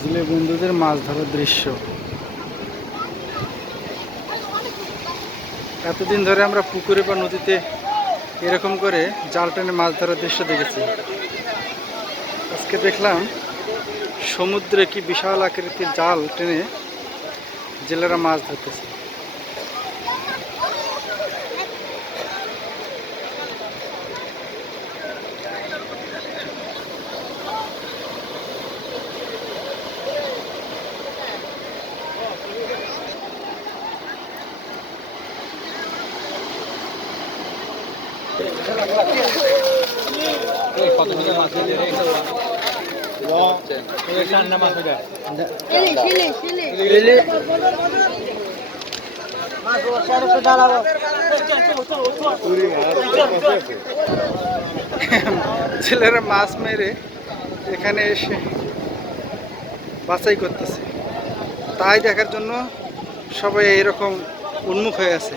ছেলে বন্ধুদের মাছ ধরার দৃশ্য। এতদিন ধরে আমরা পুকুরে বা নদীতে এরকম করে জাল টেনে মাছ ধরার দৃশ্য দেখেছি। আজকে দেখলাম সমুদ্রে কি বিশাল আকৃতির জাল টেনে জেলেরা মাছ ধরতেছে। ছেলেরা মাছ মেরে এখানে এসে বাছাই করতেছে। তাই দেখার জন্য সবাই এরকম উন্মুখ হয়ে আছে।